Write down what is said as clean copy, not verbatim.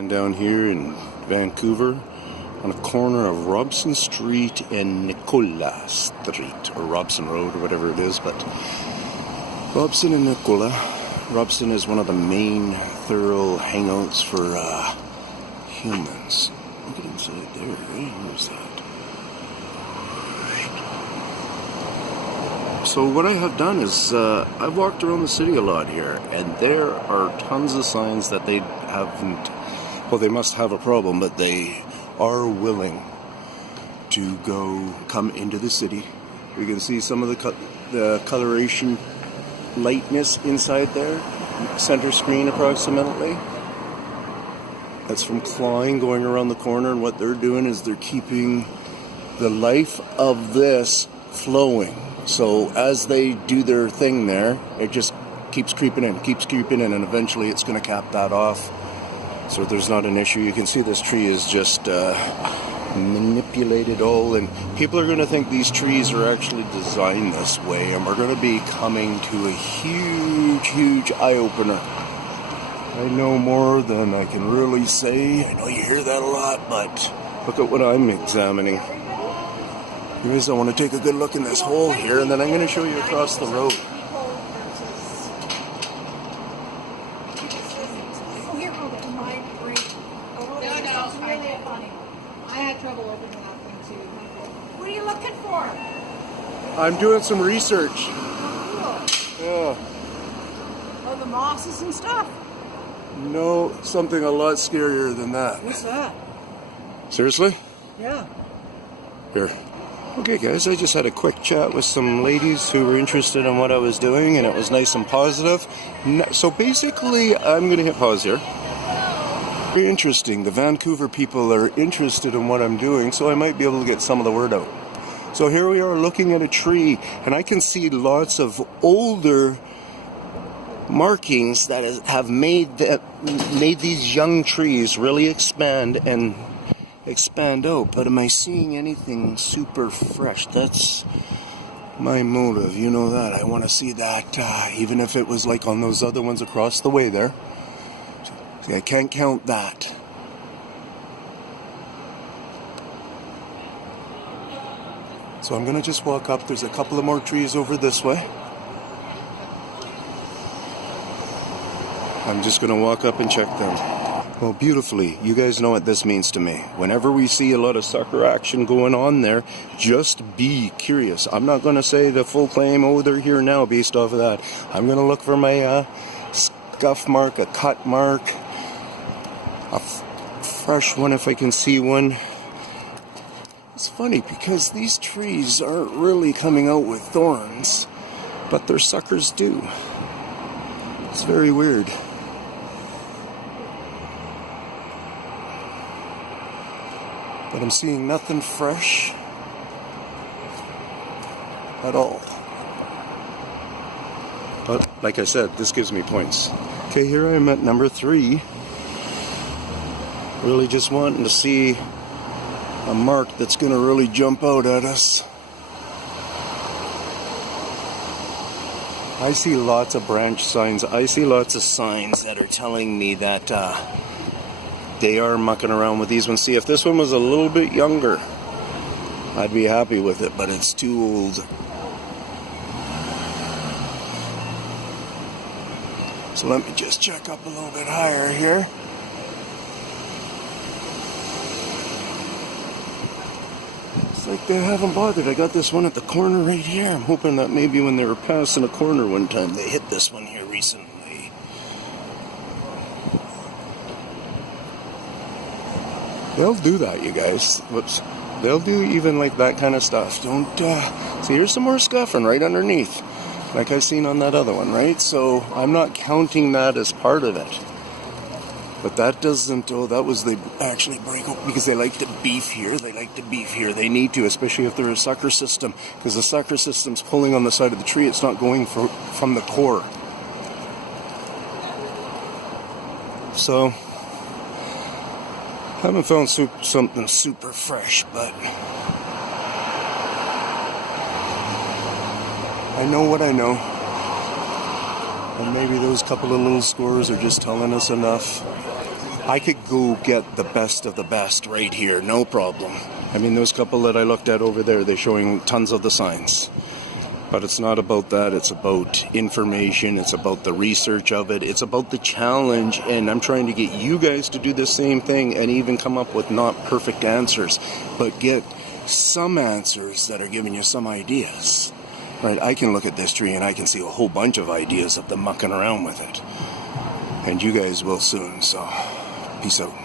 And down here in Vancouver, on the corner of Robson Street and Nicola Street, or Robson Road, or whatever it is, but Robson and Nicola. Robson is one of the main thorough hangouts for humans. Look at inside there, right? Where's that? So what I have done is I've walked around the city a lot here, and there are tons of signs that they haven't, well, they must have a problem, but they are willing to come into the city. You can see some of the coloration lightness inside there, center screen approximately. That's from clawing going around the corner, and what they're doing is they're keeping the life of this flowing. So as they do their thing there, it just keeps creeping in, and eventually it's going to cap that off. So there's not an issue. You can see this tree is just manipulated all, and people are going to think these trees are actually designed this way, and we're going to be coming to a huge eye-opener. I know more than I can really say. I know you hear that a lot, but look at what I'm examining. Anyways, I want to take a good look in this hole here, and then I'm going to show you across the road. What are you looking for? I'm doing some research. Oh, cool. Yeah. Oh, the mosses and stuff? No, something a lot scarier than that. What's that? Seriously? Yeah. Here. Okay, guys, I just had a quick chat with some ladies who were interested in what I was doing, and it was nice and positive. So basically, I'm going to hit pause here. Very interesting. The Vancouver people are interested in what I'm doing, so I might be able to get some of the word out. So here we are looking at a tree, and I can see lots of older markings that have made these young trees really expand out. But am I seeing anything super fresh? That's my motive. You know that. I want to see that, even if it was like on those other ones across the way there. See, I can't count that. So I'm going to just walk up. There's a couple of more trees over this way. I'm just going to walk up and check them. Well, beautifully, you guys know what this means to me. Whenever we see a lot of sucker action going on there, just be curious. I'm not going to say the full claim, oh, they're here now, based off of that. I'm going to look for my scuff mark, a cut mark, a fresh one if I can see one. It's funny because these trees aren't really coming out with thorns, but their suckers do. It's very weird. But I'm seeing nothing fresh at all. But like I said, this gives me points. Okay, here I am at number 3. Really just wanting to see a mark that's going to really jump out at us. I see lots of branch signs. I see lots of signs that are telling me that they are mucking around with these ones. See, if this one was a little bit younger, I'd be happy with it, but it's too old. So let me just check up a little bit higher here. It's like they haven't bothered. I got this one at the corner right here. I'm hoping that maybe when they were passing a corner one time, they hit this one here recently. They'll do that, you guys. Whoops. They'll do even like that kind of stuff. Don't, see, here's some more scuffing right underneath, like I've seen on that other one, right? So I'm not counting that as part of it. But that doesn't, they actually break up because they like to beef here. They need to, especially if they're a sucker system, because the sucker system's pulling on the side of the tree. It's not going from the core. So I haven't found something super fresh, but I know what I know. And maybe those couple of little scores are just telling us enough. I could go get the best of the best right here, no problem. I mean, those couple that I looked at over there, they're showing tons of the signs. But it's not about that. It's about information. It's about the research of it. It's about the challenge. And I'm trying to get you guys to do the same thing and even come up with not perfect answers, but get some answers that are giving you some ideas. Right? I can look at this tree and I can see a whole bunch of ideas of them mucking around with it. And you guys will soon. So, peace out.